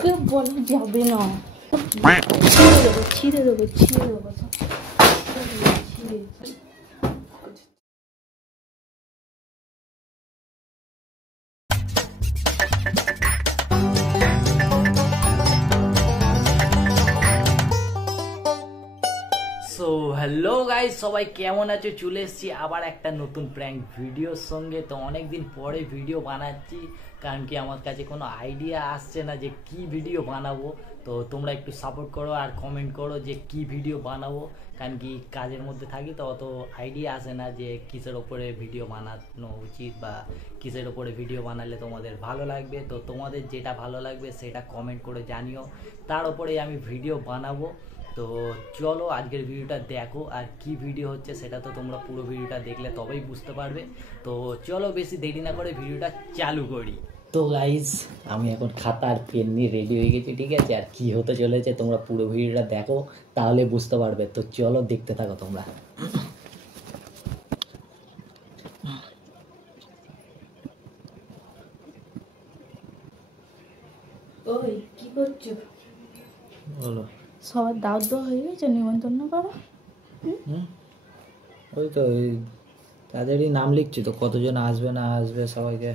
ওকে বলা যাবে না, ছিঁড়ে দেবো সো হ্যালো গাইস, সবাই কেমন আছো? চলে এসেছি আবার একটা নতুন প্র্যাঙ্ক ভিডিওর সঙ্গে। তো অনেকদিন পরে ভিডিও বানাচ্ছি, কারণ কি আমার কাছে কোনো আইডিয়া আসছে না যে কি ভিডিও বানাবো। তো তোমরা একটু সাপোর্ট করো আর কমেন্ট করো যে কি ভিডিও বানাবো, কারণ কি কাজের মধ্যে থাকি তো অত আইডিয়া আসে না যে কিসের ওপরে ভিডিও বানানো উচিত বা কিসের ওপরে ভিডিও বানালে তোমাদের ভালো লাগবে। তো তোমাদের যেটা ভালো লাগবে সেটা কমেন্ট করে জানিও, তার উপরেই আমি ভিডিও বানাবো। তো চলো আজকের ভিডিওটা দেখো, আর কি ভিডিও হচ্ছে সেটা তো তোমরা পুরো ভিডিওটা দেখলে তবেই বুঝতে পারবে। তো চলো বেশি দেরি না করে ভিডিওটা চালু করি। তো গাইজ আমি এখন খাতা আর পেন নিয়ে রেডি হয়ে গেছি, ঠিক আছে? আর কি হতে চলেছে তোমরা পুরো ভিডিওটা দেখো, তাহলে বুঝতে পারবে। তো চলো দেখতে থাকো তোমরা। ওই কি করছো? বলো। সবার দাওয়াত দেওয়া হয়ে গেছে, নিমন্ত্রণ করো। ওই তো ওই তাদেরই নাম লিখছি, তো কতজন আসবে না আসবে সবাইকে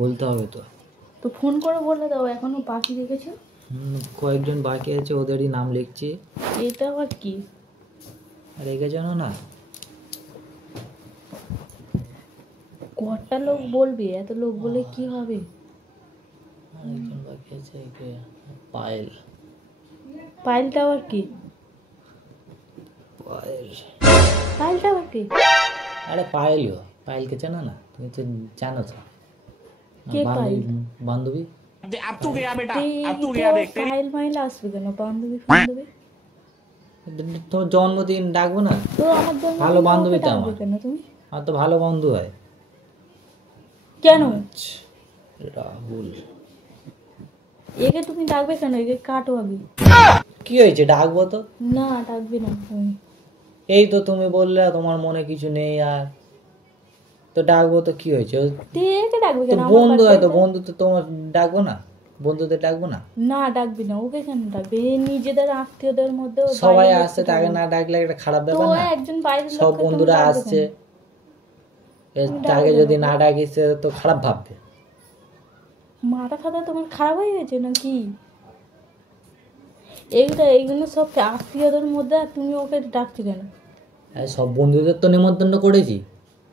বলতে হবে। তো তো ফোন করে বলে দাও, এখনো বাকি রেখেছো? কয়েকজন বাকি আছে, ওদেরই নাম লিখছি। এটা আবার কি? রেখে জানো না কটা লোক বলবি? এত লোক বলে কি হবে? আরেকজন বাকি আছে, পায়েল। পাইলটা আবার কি? পাইলটা আবার কি? আরে পায়েলও, পায়েলকে চেনো না? তুমি তো জানো তো, কে পাইল? বান্ধবী। পাইল মাইল আসবে কেন? বান্ধবী বান্ধবী তোর জন্মদিন ডাকবো না? তো আমার জন্য ভালো বান্ধবী তো আমার। কেন তুমি? আমার তো ভালো বন্ধু হয়। কেন? রাহুল। একে তুমি ডাকবে কেন? একে কাটো আগে। কি হয়েছে? ডাকবো তো। না ডাকবে না তুমি। এই তো তুমি বললে তোমার মনে কিছু নেই, আর তো ডাকবো তো কি হয়েছে? একে ডাকবে কেন? বন্ধু হয় তো, বন্ধু তো তোমার ডাকবো না? বন্ধুদের ডাকবো না? না ডাকবি না। ওকে কেন ডাকবে? নিজেদের আত্মীয়দের মধ্যে সবাই আসছে, তাকে না ডাকলে একটা খারাপ ব্যাপার না? একজন বাইরের সব বন্ধুরা আসছে, তাকে যদি না ডাকিস তো খারাপ ভাববে। মাথা ফাতা তোমার খারাপ হয়ে গেছে নাকি? এইগুলো সব আত্মীয়দের মধ্যে, আর তুমি ওকে ডাকছো কেন? সব বন্ধুদের তো নিমন্ত্রণ করেছি,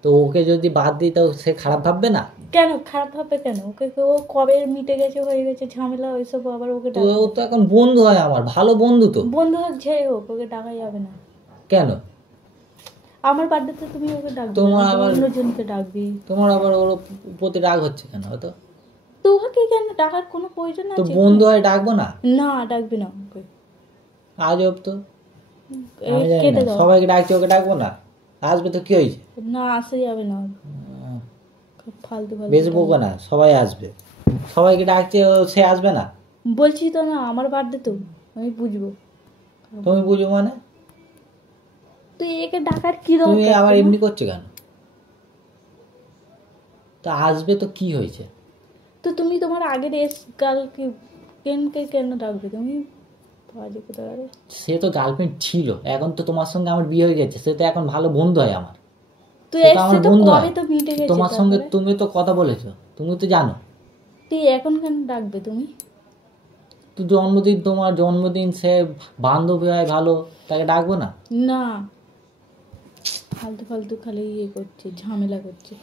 তো ওকে যদি বাদ দিই তো সে খারাপ ভাববে না? কেন খারাপ ভাববে কেন? ওকে ও কবে মিটে গেছে, হয়ে গেছে ঝামেলা, ওইসব আবার ওকে তো ও তো এখন বন্ধু হয় আমার, ভালো বন্ধু। তো বন্ধু হোক যে হোক, ওকে ডাকা যাবে না। কেন? আমার বার্থডেতে তুমি ওকে ডাকবে, তোমার আবার অন্যজনকে ডাকবি। তোমার আবার ওর প্রতি রাগ হচ্ছে কেন? তো তোমাকে কেন ডাকার কোনো প্রয়োজন আছে? তো বন্ধু হয় ডাকবো না? না ডাকবি না ওকে। আজব তো, সবাইকে ডাকছি, ওকে ডাকবো না? আসবে তো কি হয়েছে? না আসা যাবে না, ফালতু ফালতু বেশি বকো না, সবাই আসবে। সবাইকে ডাকছে, সে আসবে না? বলছি তো না, আমার বার্থডে তো আমি বুঝবো। তুমি বুঝো মানে? তুই একে ডাকার কি দরকার? তুমি আবার এমনি করছো কেন? তো আসবে তো কি হয়েছে? তো তুমি তোমার আগের গার্লফ্রেন্ডকে কেন ডাকবে তুমি? সে তো গার্লফ্রেন্ড ছিল, এখন তো তোমার সঙ্গে আমার বিয়ে হয়ে গেছে, সে তো এখন ভালো বন্ধু হয় আমার। তোমার সঙ্গে তুমি তো কথা বলেছো, তুমি তো জানো। তুই এখন কেন ডাকবে তুমি? তো জন্মদিন, তোমার জন্মদিন, সে বান্ধবী হয় ভালো, তাকে ডাকবো না? না ফালতু ফালতু খালি ইয়ে করছে, ঝামেলা করছে।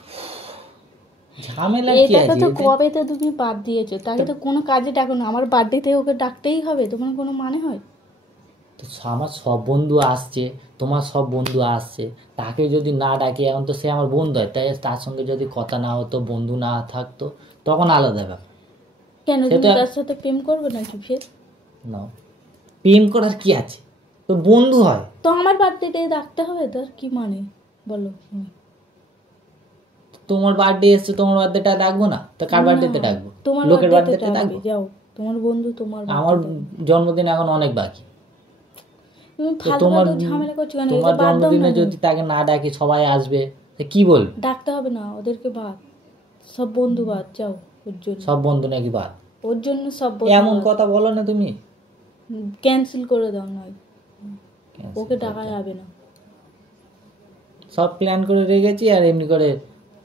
ঝামেলা কি আছে? তো কবে তো তুমি বাদ দিয়েছো, তাকে তো কোনো কাজে ডাকো না। আমার বার্থডেতে ওকে ডাকতেই হবে, তোমার কোনো মানে হয়? তো আমার সব বন্ধু আসছে, তোমার সব বন্ধু আসছে, তাকে যদি না ডাকে, এখন তো সে আমার বন্ধু হয়, তাই তার সঙ্গে যদি কথা না হতো, বন্ধু না থাকতো, তখন আলাদা ব্যাপার। কেন তুমি তার সাথে প্রেম করবে নাকি ফের? না, প্রেম করার কি আছে? তো বন্ধু হয় তো আমার বার্থডেতে ডাকতে হবে, তার কি মানে বলো? তোমার বার্থডে এসছে, তোমার বার্থডেটা ডাকবো না? তো কার বার্থডেতে ডাকবো? লোকের বার্থডেতে ডাকবো? যাও, তোমার বন্ধু তোমার। আমার জন্মদিন এখন অনেক বাকি। তোমার জন্মদিনে যদি তাকে না ডাকি, সবাই আসবে, কি বলবে? ডাকতে হবে না ওদেরকে, বাদ সব বন্ধু বাদ, যাও। সব বন্ধু নাকি বাদ? ওর জন্য সব এমন কথা বলো না তুমি। ক্যান্সেল করে দাও নয়, ওকে টাকা যাবে না। সব প্ল্যান করে রেখেছি আর এমনি করে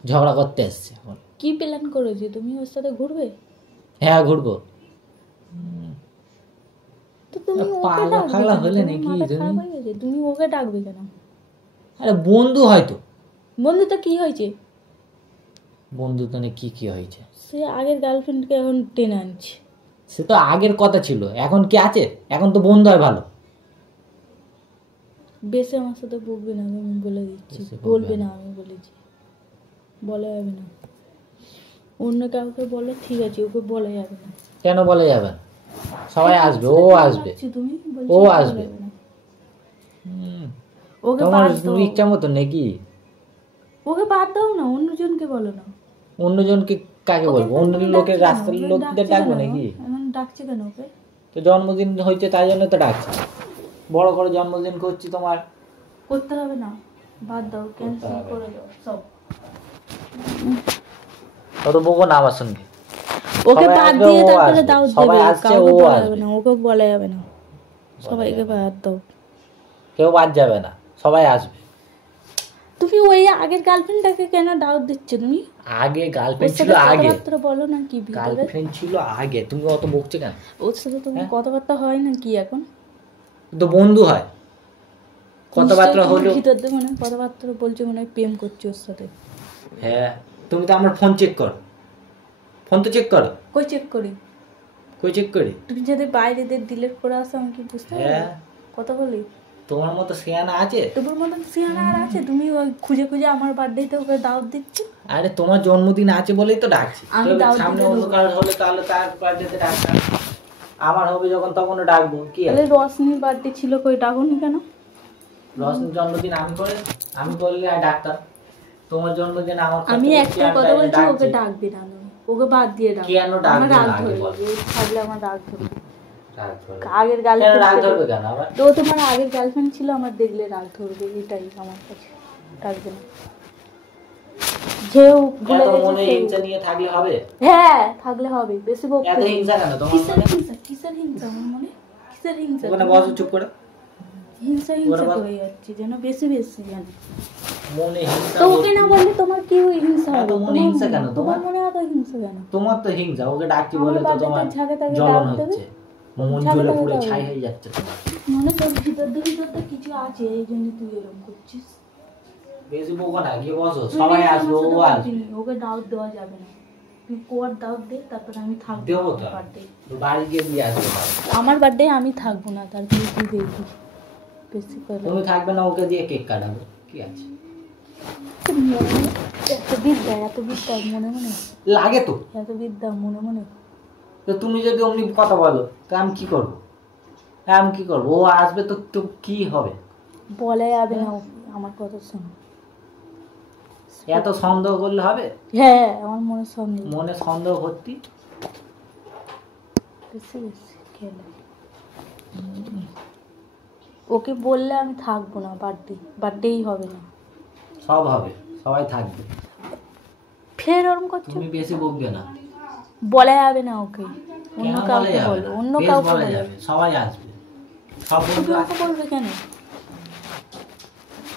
ঝগড়া করতে এসছে এখন। কি প্ল্যান করেছি? তুমি ওর সাথে ঘুরবে? হ্যাঁ ঘুরবো। তো তুমি ওকে পাগলা ডাকবে ফাগলা কেন? হলে তোমার নাকি মাথা তুমি? খারাপ হয়ে গেছে? তুমি ওকে ডাকবে কেন? আরে বন্ধু হয়তো। বন্ধু তো কি হয়েছে? বন্ধু তো কি কি হয়েছে? সে আগের গার্লফ্রেন্ডকে এখন টেনে আনছে। সে তো আগের কথা ছিল, এখন কি আছে? এখন তো বন্ধু হয় ভালো। বেশি আমার সাথে বকবে না, আমি বলে দিচ্ছি। বেশি বকবে বলবে না। না, আমি বলেছি, বলা যাবে না। অন্য কাউকে বলো, ঠিক আছে, ওকে বলা যাবে না। কেন বলা যাবে না? সবাই আসবে, ও আসবে, তুমি ও বলছো আসবে। ওকে তোমার বাদ দাও, ইচ্ছা মতো নাকি? ওকে বাদ দাও না, অন্যজনকে বলো না। অন্যজনকে কাকে ওকে বলবো? অন্য তুমি লোকের ডাকছো রাস্তার কেন? লোকদের ডাকছো ডাকবো কেন? নাকি? এখন ডাকছে কেন ওকে? তো জন্মদিন হয়েছে তাই জন্য তো ডাকছি, বড় করে জন্মদিন করছি তোমার। করতে হবে না, বাদ দাও, ক্যান্সেল করে দাও সব। অত বকো না আমার সঙ্গে। ওকে সবাই বাদ আসবে, দিয়ে ও তারপরে আসবে। দাও সবাই দেবে, আসছে, কাউকে ও বলা আসবে। যাবে না, ওকে বলা যাবে না। সবাইকে বাদ দাও। কেউ বাদ যাবে না, সবাই আসবে। তুমি ওই আগের গার্লফ্রেন্ডটাকে কেন দাওয়াত দিচ্ছ তুমি? আগে ওর গার্লফ্রেন্ড ছিল, সাথে আগে কথাবার্তা বলো না কি ভিতরে? গার্লফ্রেন্ড ছিল আগে, তুমি অত বকছো কেন? ওর সাথে তোমার কথাবার্তা হয় না কি এখন? তো বন্ধু হয়, কথাবার্তা নিশ্চয়ই হলো। তোমার ভিতর দিয়ে মনে হয় কথাবার্তা বলছো, মনে হয় প্রেম করছো ওর সাথে। হ্যাঁ, তুমি তো আমার ফোন চেক করো, ফোন তো চেক করো। কই চেক করি? কই চেক করি? তুমি যদি বাইরে দিয়ে ডিলিট করে আসো আমি কি বুঝতে পারবো? হ্যাঁ, কথা বলি তোমার মতো শেয়ানা আছে? তোমার মতন সিয়ানা আর আছে? তুমি ওই খুঁজে খুঁজে আমার বার্থডেতে ওকে দাওয়াত দিচ্ছ। আরে তোমার জন্মদিন আছে বলেই তো ডাকছি। আমি তবে দাওয়াত সামনে দিতে অন্য দেবো। কারোর হলে তাহলে তার বার্থডেতে ডাকতাম, আমার হবে যখন তখনও ডাকবো। কি তাহলে আছে? রশনির বার্থডে ছিল, কই ডাকুনি কেন? রশ্মির জন্মদিন আমি করলে আর ডাকতাম। তোমার জন্মদিন আমার আমি করতে একটা আমি কথা তাই বলছি, ডাকছি। ওকে ডাকবি না তুমি, ওকে বাদ দিয়ে ডাক। কেন ডাকবো আমার রাগ না আগে ধরবে, বল? এই থাকলে আমার রাগ ধরবে। রাগ ধরবে। আগের কেন রাগ গার্লফ্রেন্ড ধরবে কেন আবার? তো তোমার আগের গার্লফ্রেন্ড ছিল, আমার দেখলে রাগ ধরবে, এটাই আমার কাছে। ডাকবে না, যেও ভুলে এত মনে গেছে সেও। হিংসা নিয়ে থাকলে হবে? হ্যাঁ থাকলে হবে, বেশি বকতে এত নেই। হিংসা কেন তোমার কিসের মনে? হিংসা? কিসের হিংসা আমার মনে? কিসের হিংসা? ওখানে বসো চুপ করে। হিংসা হিংসা ওখানে বস। করে যাচ্ছে যেন, বেশি বেশি যেন। মনে হিংসা তো ওকে না বললে তোমার কি ওই হিংসা এত হবে? মনে হিংসা কেন তোমার তোমার? মনে এত হিংসা কেন? তোমার তো হিংসা, ওকে ডাকছি আমার বলে তো বার্থডেতে তোমার ঝাঁকে তাকে জ্বলন ডাক দেবে? হচ্ছে, মন ঝাঁকে জ্বলে তাকে পুরো ডাকবে। ছাই হয়ে যাচ্ছে তোমার। মানে তোর ভিতর তো কিছু আছে, এই জন্য তুই এরকম করছিস। বেশি বকো না, গিয়ে বসো, তুই সবাই আমার আসবে, ও সাথে আসবে। বলবি না, ওকে দাওয়াত দেওয়া যাবে না। তুই কোয়ার দাওয়াত দে, তারপরে আমি থাকবো দেবো তো, বার্থডে। বাড়ি গিয়ে দিয়ে আসবে তাহলে। আমার বার্থডে আমি থাকবো না, তারপরে তুই দেখবি। বেশি করে তুমি থাকবে না, ওকে দিয়ে কেক কাটাবো, কি আছে? এত বিদ্যা মনে মনে, লাগে তো। এত বিদ্যা মনে মনে। তো তুমি যদি অমনি কথা বলো তা আমি কি করবো? আমি কি করবো? ও আসবে তো, তো কি হবে? বলা যাবে না ওকে, আমার কথা শোনো। এত সন্দেহ করলে হবে? হ্যাঁ আমার মনে সন্দেহ, মনে সন্দেহ ভর্তি। বেশি বেশি খেলে। ওকে বললে আমি থাকবো না, বার্থডেই হবে না। সব হবে, সবাই থাকবে। ফের ওরম করছো? তুমি বেশি বকবে না। বলা যাবে না ওকে, অন্য কেন বলা কাউকে যাবে বলো, না? অন্য বেশ কাউকে বলা বলো। যাবে, সবাই আসবে। সব তুমি বন্ধু ওকে বলবে কেন?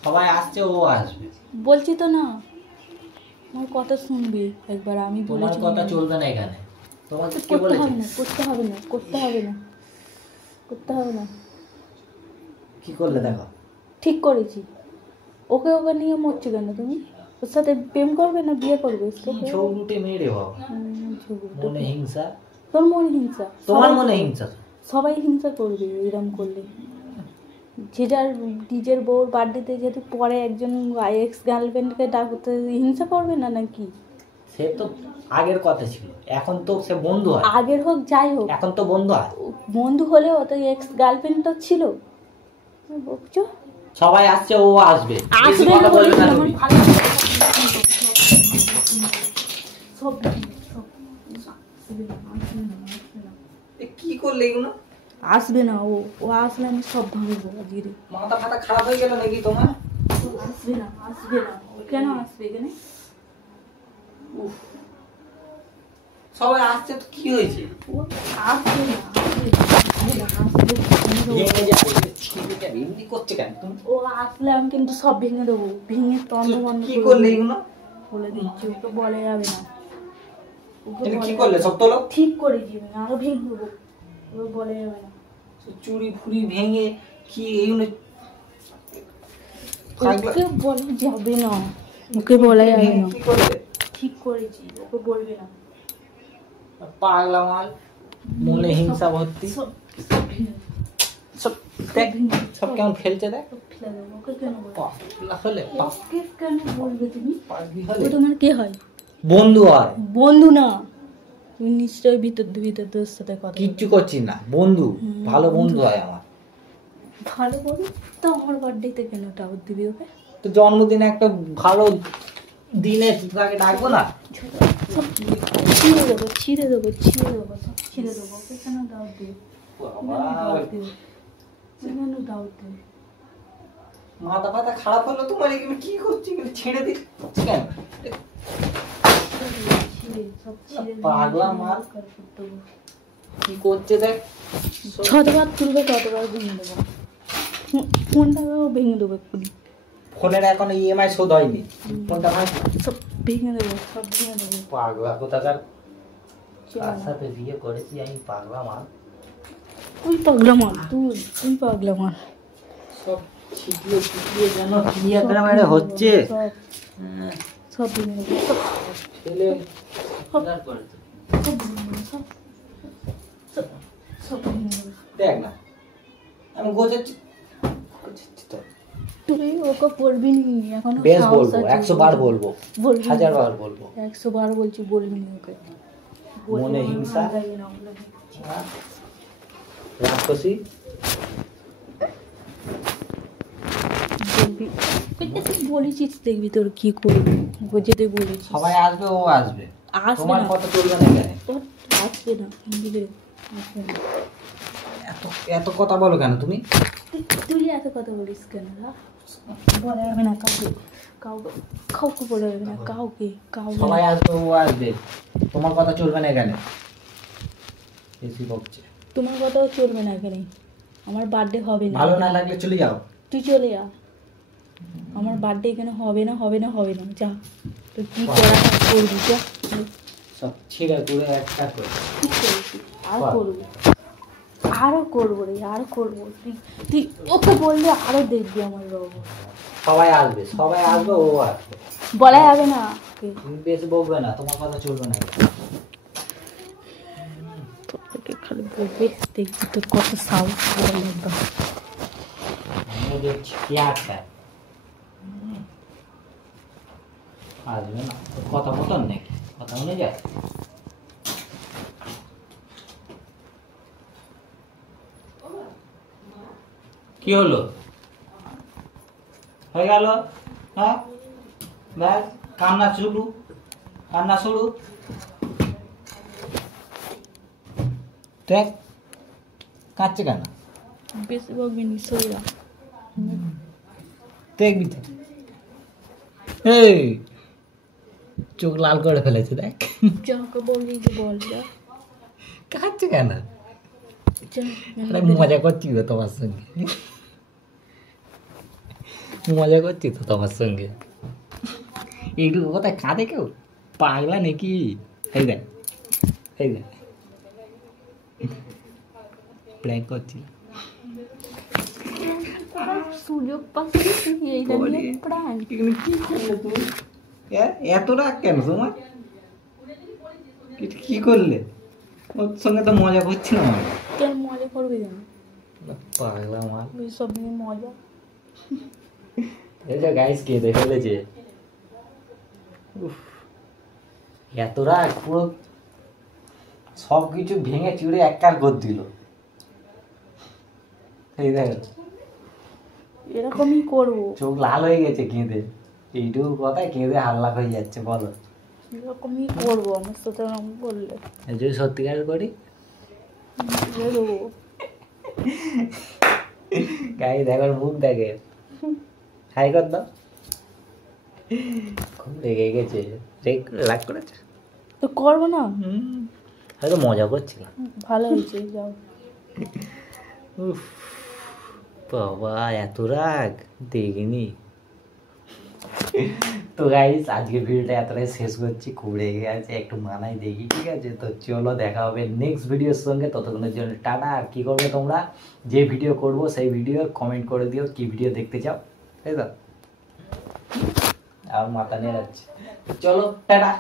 সবাই আসছে, ও আসবে। বলছি তো না, আমার কথা শুনবি একবার, আমি তোমার বলেছি। কথা চলবে না এখানে। তোমাকে কে করতে বলেছে? হবে না, করতে হবে না, করতে হবে না, করতে হবে না। কি করলে দেখো? ঠিক করেছি। ওকে ওকে নিয়ে মরছো কেন তুমি? ওর সাথে প্রেম করবে না বিয়ে করবে? কি ছৌরুটে মেরে বাবা, মনে হিংসা। তোর মনে হিংসা? তোমার সবাই মনে করবে। হিংসা। সবাই হিংসা করবে এরকম করলে। যে যার নিজের বউর বার্থডেতে যদি পরে একজন এক্স গার্লফ্রেন্ডকে ডাকতে, হিংসা করবে না নাকি? সে তো আগের কথা ছিল, এখন তো সে বন্ধু হয়। আগের হোক যাই হোক, এখন তো বন্ধু হয়। বন্ধু হলেও তো এক্স গার্লফ্রেন্ড তো ছিল। বকছো? সবাই আসছে, ও আসবে। বেশি আসবে কথা না বলবে বলেছি, না আমার তুমি। ভালো লাগে। সব কি করলে এগুলো? আসবে না, ও আসলে আমি সব ভাঙবো ধীরে। মাথা ফাতা খারাপ হয়ে গেল নাকি তোমার? আসবে না, আসবে না। কেন আসবে এখানে? সবাই আসছে তো কি হয়েছে? ও আসবে না, আসবে ভেঙে যাবে, ছিঁড়ে যাবে, এমনি করছে কেন তুমি? ও আসলে আমি কিন্তু সব ভেঙে দেবো, ভেঙে তন্দ বন্ধ কি করে করলে দেবো। এগুলো? বলে দিচ্ছি, ওকে বলে যাবে না, ওকে এটা কি বলে করলে? যাবে সব না। তোলো। ঠিক করে দিবে না, আরো ভেঙে দেবো, ওকে বলে যাবে না। চুরি ফুরি ভেঙে কি এইগুলো? ওকে বলে যাবে না, ওকে বলা যাবে না। কি করলে? ঠিক করেছি, ওকে বলবে না। পাগলা মাল, মনে হিংসা ভর্তি। সব সব ভেঙে দেবো, সব দেখ, সব কেমন ফেলছে দেখ। সব ফেলে দেবো। ওকে কেন বলবে? পাগলা হলে, ওকে কেন বলবে তুমি? পাগলি ও হলে তোমার কে হয়? বন্ধু হয়। বন্ধু না, তুমি নিশ্চয়ই ভিতর তোর সাথে কথা কিচ্ছু করছি না, বন্ধু, ভালো বন্ধু হয় আমার। ভালো বলো তো, আমার বার্থডেতে কেন টাওয়ার দিবি ওকে? তো জন্মদিনে একটা ভালো দিনে তাকে ডাকবো না? সব ছিঁড়ে দেবো, ছিঁড়ে দেবো, ছিঁড়ে দেবো, সব ছিঁড়ে দেবো। ওকে কেন দাওয়াত দিবি? কেন দাওয়াত দিবি? মাথা পাতা খারাপ হলো তোমার, এগুলো কি করছি? এগুলো ছেড়ে দিচ্ছি কেন? ছিঁড়ে সব ছিঁড়ে পাগলা মাল। কি করছে দেখ। যতবার তুলবে ততবার ভেঙে দেবো, ফোনটাকেও ভেঙে দেবো এক্ষুনি। ফোনের এখন ইএমআই শোধ হয়নি, ফোনটা ভাই। সব ভেঙে দেবো, সব ভেঙে দেবো। পাগলা কোথাকার, চলো কার না। সাথে বিয়ে করেছি আমি? পাগলা মাল। তুই পাগলা মাল, তুই পাগলা মাল। সব ছিটিয়ে ছিটিয়ে যেন কি একটা মানে হচ্ছে। সব হ্যাঁ, সব ভেঙে দেবো, সব ছেলে সব উদ্ধার করে তো। সব ভেঙে দেবো, সব সব সব ভেঙে দেবো। দেখ না, আমি গোছাচ্ছি তো। তুই ওকে বলবি নি এখনো, বেশ সাহস বলবো, আছে? 100 বার বলবো, বলবি নি। 1000 বার বলবো। 100 বার বলছি, বলবি নি ওকে। বললে মনে আমার হিংসা? ভালো লাগে না, বলে দিচ্ছি। হ্যাঁ, রাক্ষসী। বলবি, ওকে তুই বলেছিস, দেখবি তোর কি করবি। ওকে যেতে বলেছিস, সবাই আসবে, ও আসবে, আসবে তোমার না, কথা চলবে না কেন? ওর আসবে না, হিন্দিতে আসবে না। এত এত কথা বলো কেন তুমি? তুই এত কথা বলিস কেন? বলা যাবে না কাউকে, কাউকে কাউকে বলা যাবে না, কাউকে কাউকে। সবাই আসবে, ও আসবে, তোমার কথা চলবে না এখানে। বেশি বকছে। তোমার কথাও চলবে না এখানে, আমার বার্থডে হবে না। ভালো না লাগলে চলে যাও। তুই চলে যা, আমার বার্থডে এখানে হবে না, হবে না, হবে না। যা, তুই কি করা করবি, যা। সব ছিঁড়ে তুলে একটা করে। ঠিক করেছি, আর করবি, আরও করবো রে, আরও করবো। তুই তুই ওকে বললে আরও দেখবি আমার রব। সবাই আসবে, সবাই আসবে, ও আসবে। বলা যাবে না ওকে। তুমি বেশি বকবে না, তোমার কথা চলবে না। তোকে খালি বলবে, দেখবি তোর কত সাহস বলে একদম। আমি দেখছি পেঁয়াজটা আসবে না, তোর কথা মতন নাকি? কথা মনে যায়? কি হলো? হয়ে গেল? হ্যাঁ, ব্যাস, কান্না শুরু, কান্না শুরু। দেখ, কাঁদছে কেন? বেশি বকবি নি, সরে যা। দেখবি তো, এই চোখ লাল করে ফেলেছে দেখ। যাকে বলবি যে বল, যা কাঁদছে কেন? যা। আরে মজা করছি তো তোমার সঙ্গে, মজা করছি তো তোমার সঙ্গে। এইটুকু কোথায় কাঁদে কেউ? পাগলা নাকি? এই দেখ, এই দেখ, প্র্যাঙ্ক করছি। সুযোগ পাচ্ছি তুই এইটা নিয়ে প্রাণ। এগুলো কি করলে তুমি? এত রাগ কেন তোমার? এটা কি করলে? ওর সঙ্গে তো মজা করছিলাম আমি। কেন মজা করবি কেন? পাগলা মাল। ওই সব নিয়ে মজা। এই যে গাইস কেঁদে ফেলেছে। উফ, এত রাগ, পুরো সব কিছু ভেঙে চুরে এককার করে দিল। এই দেখ, এরকমই করবো, চোখ লাল হয়ে গেছে কেঁদে। এইটুকু কথায় কেঁদে হাল্লা হয়ে যাচ্ছে, বলো। এরকমই করবো আমার সাথে আমি বললে। যদি সত্যিকার করি, দিয়ে দেবো। গাই দেখার মুখ দেখে, হাই কর দাও। খুব রেগে গেছে, রাগ করেছে। তো করবো না? হয়তো মজা করছিলাম। ভালো হয়েছে, যাও। উফ বাবা এত রাগ দেখিনি। তো গাইস আজকের ভিডিওটা এতটাই শেষ করছি, খুব রেগে গেছে, একটু মানাই দেখি, ঠিক আছে? তো চলো দেখা হবে নেক্সট ভিডিওর সঙ্গে, ততক্ষণের জন্য টাটা। আর কী করবে তোমরা, যে ভিডিও করব সেই ভিডিও কমেন্ট করে দিও কি ভিডিও দেখতে চাও, তাই তো? আর মাথা নিয়ে যাচ্ছে, চলো টাটা।